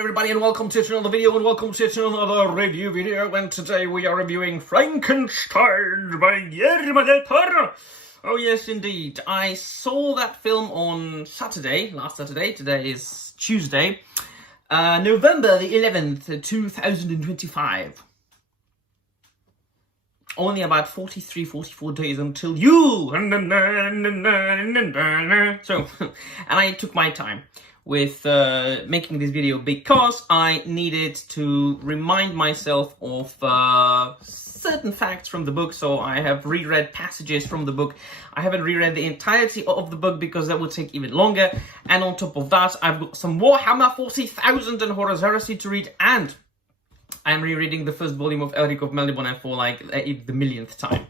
everybody, and welcome to another video, and welcome to another review video. And today we are reviewing Frankenstein by Guillermo del Toro. Oh yes, indeed. I saw that film on Saturday, last Saturday. Today is Tuesday, November the 11th, 2025. Only about 44 days until you. So, and I took my time with making this video because I needed to remind myself of certain facts from the book. So I have reread passages from the book. I haven't reread the entirety of the book because that would take even longer. And on top of that, I've got some Warhammer 40,000 and Horus Heresy to read, and I'm rereading the first volume of Elric of Melniboné for like the millionth time.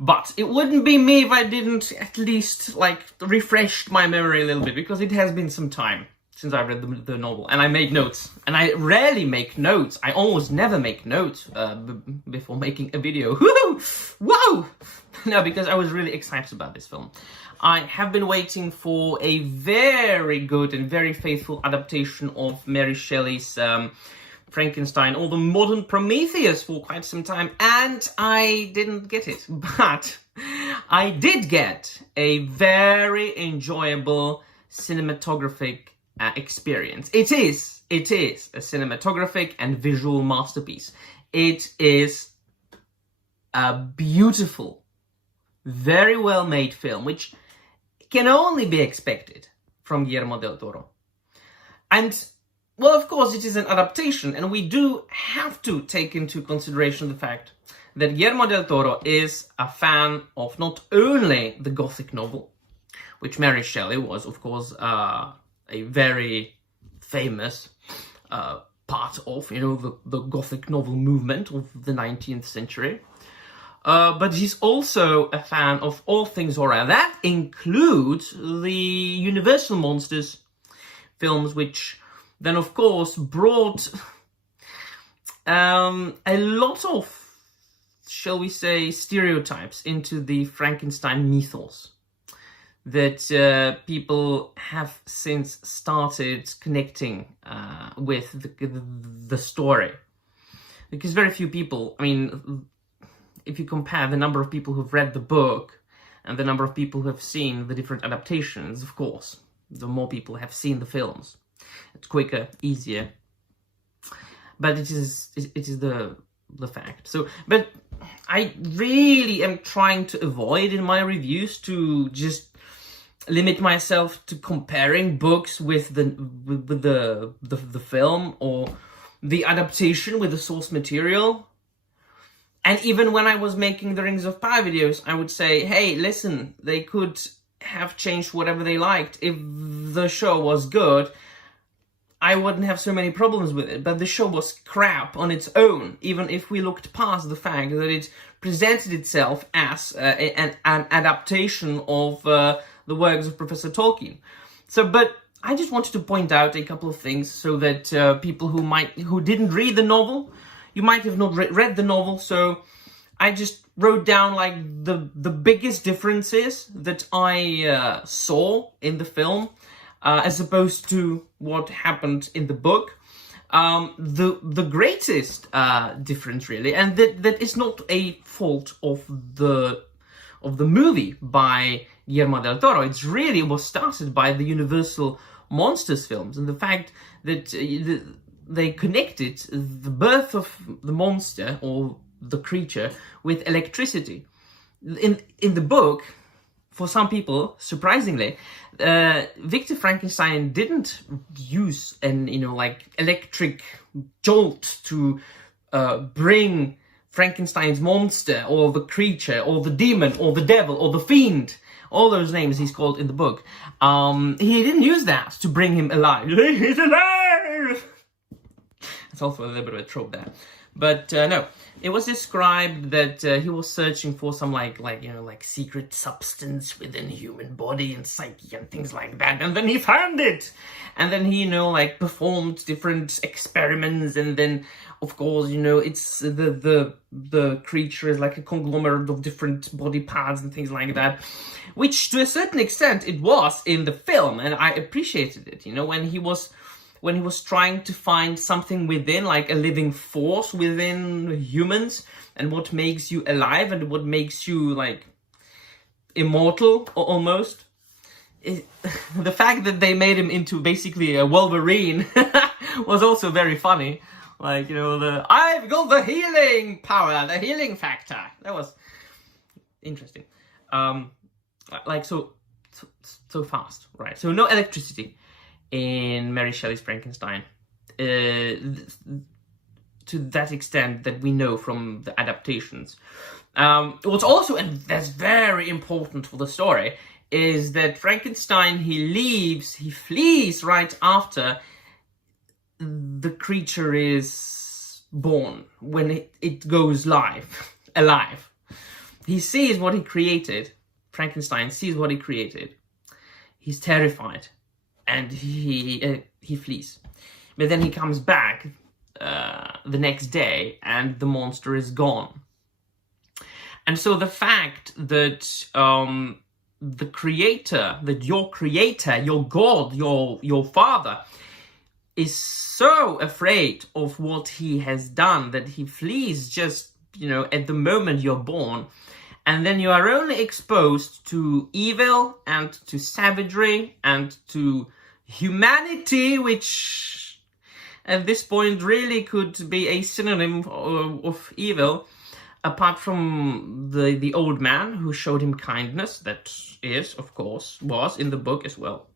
But it wouldn't be me if I didn't at least like refresh my memory a little bit, because it has been some time since I read the novel, and I made notes. And I rarely make notes. I almost never make notes before making a video. Whoa! No, because I was really excited about this film. I have been waiting for a very good and very faithful adaptation of Mary Shelley's Frankenstein, or the modern Prometheus, for quite some time, and I didn't get it. But I did get a very enjoyable cinematographic experience. It is a cinematographic and visual masterpiece. It is a beautiful, very well made film, which can only be expected from Guillermo del Toro. And well, of course, it is an adaptation, and we do have to take into consideration the fact that Guillermo del Toro is a fan of not only the Gothic novel, which Mary Shelley was, of course, a very famous part of, the Gothic novel movement of the 19th century. But he's also a fan of all things horror. That includes the Universal Monsters films, which then, of course, brought a lot of, shall we say, stereotypes into the Frankenstein mythos that people have since started connecting with the story. Because very few people, I mean, if you compare the number of people who've read the book and the number of people who have seen the different adaptations, of course, the more people have seen the films. It's quicker, easier, but it is the fact. So, but I really am trying to avoid in my reviews to just limit myself to comparing books with the film or the adaptation with the source material. And even when I was making the Rings of Power videos, I would say, hey, listen, they could have changed whatever they liked. If the show was good, I wouldn't have so many problems with it, but the show was crap on its own, even if we looked past the fact that it presented itself as an adaptation of the works of Professor Tolkien. So, but I just wanted to point out a couple of things so that people who didn't read the novel, you might have not read the novel, so I just wrote down like the biggest differences that I saw in the film, as opposed to what happened in the book. The greatest difference, really, and that is not a fault of the movie by Guillermo del Toro. It really was started by the Universal Monsters films, and the fact that they connected the birth of the monster or the creature with electricity. In the book, for some people, surprisingly, Victor Frankenstein didn't use an electric jolt to bring Frankenstein's monster or the creature or the demon or the devil or the fiend, all those names he's called in the book. He didn't use that to bring him alive. He's alive! It's also a little bit of a trope there. But no, it was described that he was searching for some like secret substance within human body and psyche and things like that, and then he found it, and then he performed different experiments, and then of course it's the creature is like a conglomerate of different body parts and things like that, which to a certain extent it was in the film, and I appreciated it. When he was when he was trying to find something within, like a living force within humans, and what makes you alive and what makes you like immortal almost. The fact that they made him into basically a Wolverine was also very funny. Like, you know, I've got the healing power, the healing factor. That was interesting. Like so fast, right? So no electricity in Mary Shelley's Frankenstein, to that extent that we know from the adaptations. What's also, and that's very important for the story, is that Frankenstein, he flees right after the creature is born, when it goes alive. He sees what he created. Frankenstein sees what he created. He's terrified, and he flees. But then he comes back the next day, and the monster is gone. And so the fact that the creator, that your creator, your God, your father, is so afraid of what he has done that he flees just, you know, at the moment you're born. And then you are only exposed to evil and to savagery and to humanity, which at this point really could be a synonym of evil, apart from the old man who showed him kindness. That is, of course, was in the book as well.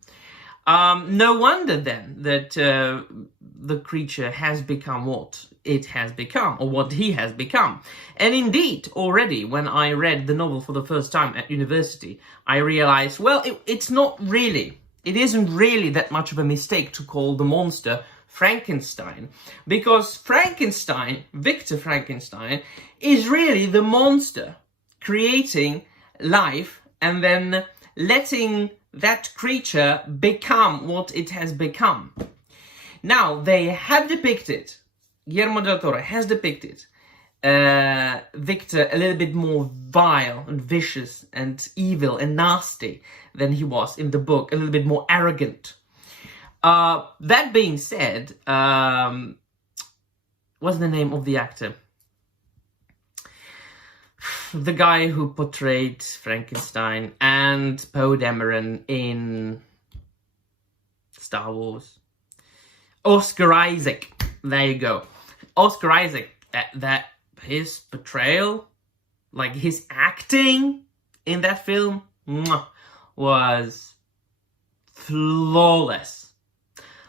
No wonder then that the creature has become what it has become, or what he has become. And indeed, already when I read the novel for the first time at university, I realized, well, it isn't really that much of a mistake to call the monster Frankenstein, because Frankenstein, Victor Frankenstein, is really the monster creating life and then letting that creature become what it has become. Now, they have depicted, Guillermo del Toro has depicted Victor a little bit more vile and vicious and evil and nasty than he was in the book, a little bit more arrogant. That being said, what's the name of the actor? The guy who portrayed Frankenstein and Poe Dameron in Star Wars. Oscar Isaac. There you go. Oscar Isaac. That his portrayal, like his acting in that film, was flawless.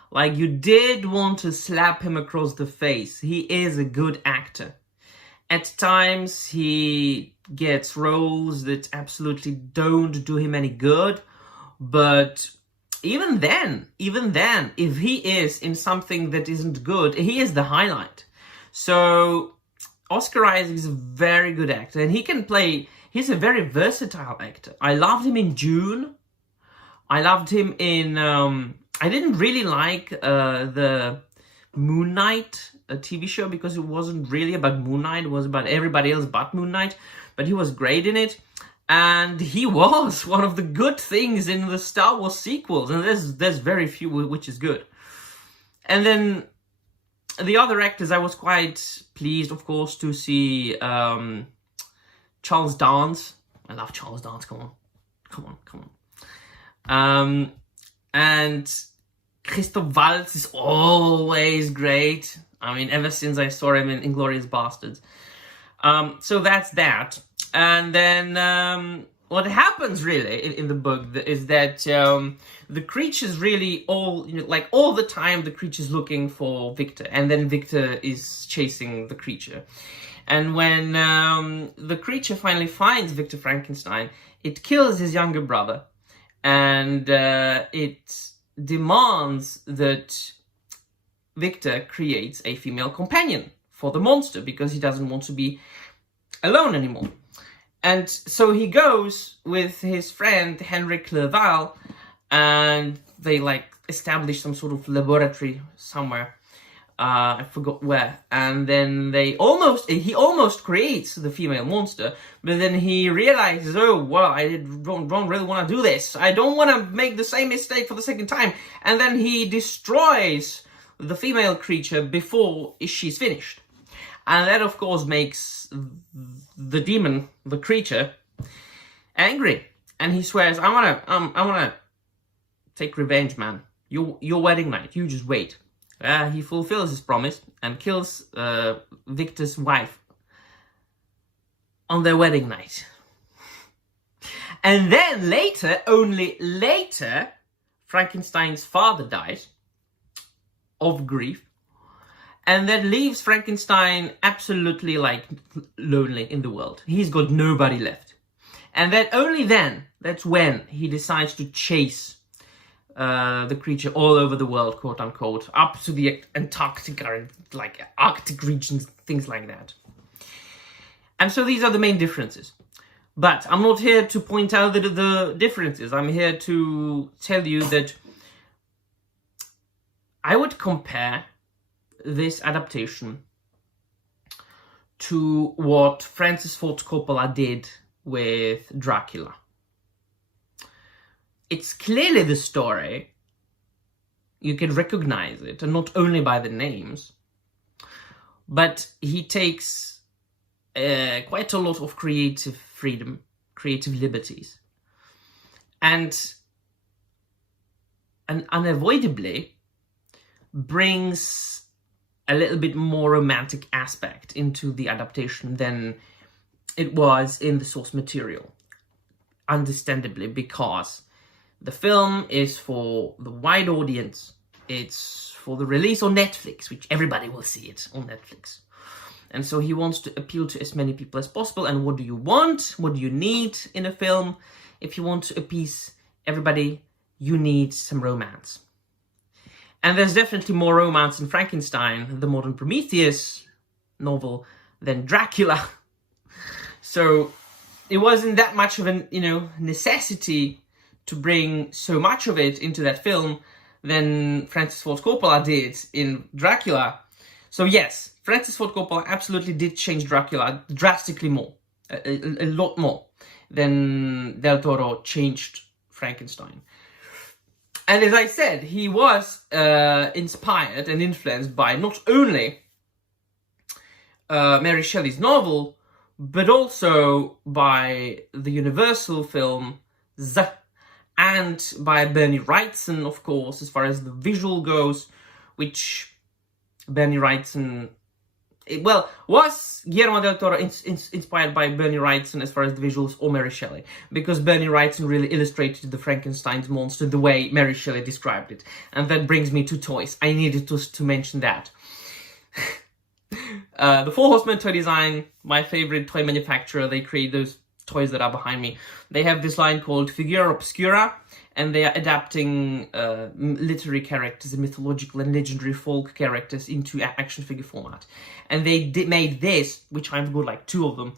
Like, you did want to slap him across the face. He is a good actor. At times, he gets roles that absolutely don't do him any good. But even then, if he is in something that isn't good, he is the highlight. So, Oscar Isaac is a very good actor. And he's a very versatile actor. I loved him in Dune. I loved him in... I didn't really like the Moon Knight TV show, because it wasn't really about Moon Knight. It was about everybody else but Moon Knight. But he was great in it. And he was one of the good things in the Star Wars sequels. And there's very few which is good. And then the other actors, I was quite pleased, of course, to see Charles Dance. I love Charles Dance. Come on. And Christoph Waltz is always great. I mean, ever since I saw him in Inglourious Basterds. So that's that. And then what happens really in the book is that the creature's really all the time the creature's looking for Victor. And then Victor is chasing the creature. And when the creature finally finds Victor Frankenstein, it kills his younger brother. And it demands that Victor creates a female companion for the monster, because he doesn't want to be alone anymore. And so he goes with his friend Henrik Clerval, and they establish some sort of laboratory somewhere I forgot where. And then he almost creates the female monster, but then he realizes, oh, well, I don't really want to do this. I don't want to make the same mistake for the second time. And then he destroys the female creature before she's finished. And that, of course, makes the demon, the creature, angry. And he swears, I wanna take revenge, man. Your wedding night, you just wait. He fulfills his promise and kills Victor's wife on their wedding night. And then later, only later, Frankenstein's father dies of grief. And that leaves Frankenstein absolutely, like, lonely in the world. He's got nobody left. And that only then, that's when he decides to chase the creature all over the world, quote unquote, up to the Antarctica and like Arctic regions, things like that. And so these are the main differences. But I'm not here to point out the differences. I'm here to tell you that I would compare this adaptation to what Francis Ford Coppola did with Dracula. It's clearly the story. You can recognize it, and not only by the names, but he takes quite a lot of creative freedom, creative liberties, and unavoidably brings a little bit more romantic aspect into the adaptation than it was in the source material. Understandably, because the film is for the wide audience. It's for the release on Netflix, which everybody will see it on Netflix. And so he wants to appeal to as many people as possible. And what do you want? What do you need in a film? If you want to appease everybody, you need some romance. And there's definitely more romance in Frankenstein, the modern Prometheus novel, than Dracula. So it wasn't that much of a, necessity to bring so much of it into that film than Francis Ford Coppola did in Dracula. So yes, Francis Ford Coppola absolutely did change Dracula drastically more, a lot more than Del Toro changed Frankenstein. And as I said, he was inspired and influenced by not only Mary Shelley's novel, but also by the Universal film Z, and by Bernie Wrightson, of course, as far as the visual goes, which Bernie Wrightson, was Guillermo del Toro inspired by Bernie Wrightson as far as the visuals, or Mary Shelley? Because Bernie Wrightson really illustrated the Frankenstein's monster the way Mary Shelley described it. And that brings me to toys. I needed to mention that. The Four Horsemen Toy Design, my favorite toy manufacturer, they create those toys that are behind me. They have this line called Figura Obscura, and they are adapting literary characters and mythological and legendary folk characters into action figure format. And they made this, which I've got like 2 of them,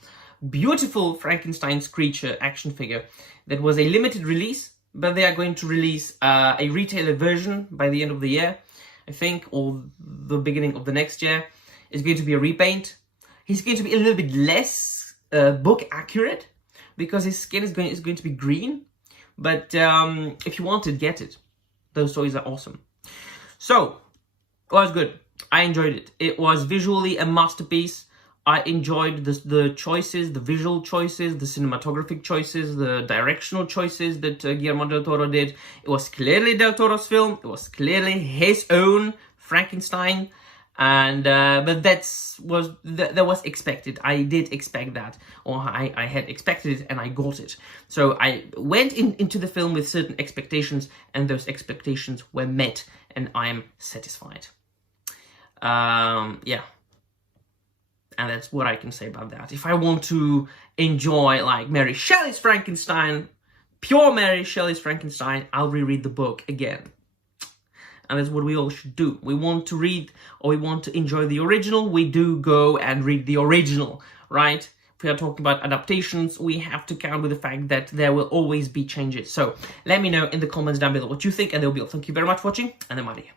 beautiful Frankenstein's creature action figure that was a limited release, but they are going to release a retailer version by the end of the year, I think, or the beginning of the next year. It's going to be a repaint. He's going to be a little bit less book accurate, because his skin is going to be green. But if you want it, get it. Those toys are awesome. So, it was good. I enjoyed it. It was visually a masterpiece. I enjoyed the choices, the visual choices, the cinematographic choices, the directional choices that Guillermo del Toro did. It was clearly Del Toro's film. It was clearly his own Frankenstein. And but that was expected. I did expect that, or I had expected it, and I got it. So I went into the film with certain expectations, and those expectations were met, and I am satisfied. Yeah, and that's what I can say about that. If I want to enjoy like Mary Shelley's Frankenstein, pure Mary Shelley's Frankenstein, I'll reread the book again. And that's what we all should do. We want to read, or we want to enjoy the original, we do go and read the original, right? If we are talking about adaptations, we have to count with the fact that there will always be changes. So let me know in the comments down below what you think, and there will be all. Thank you very much for watching, and I'm out of here.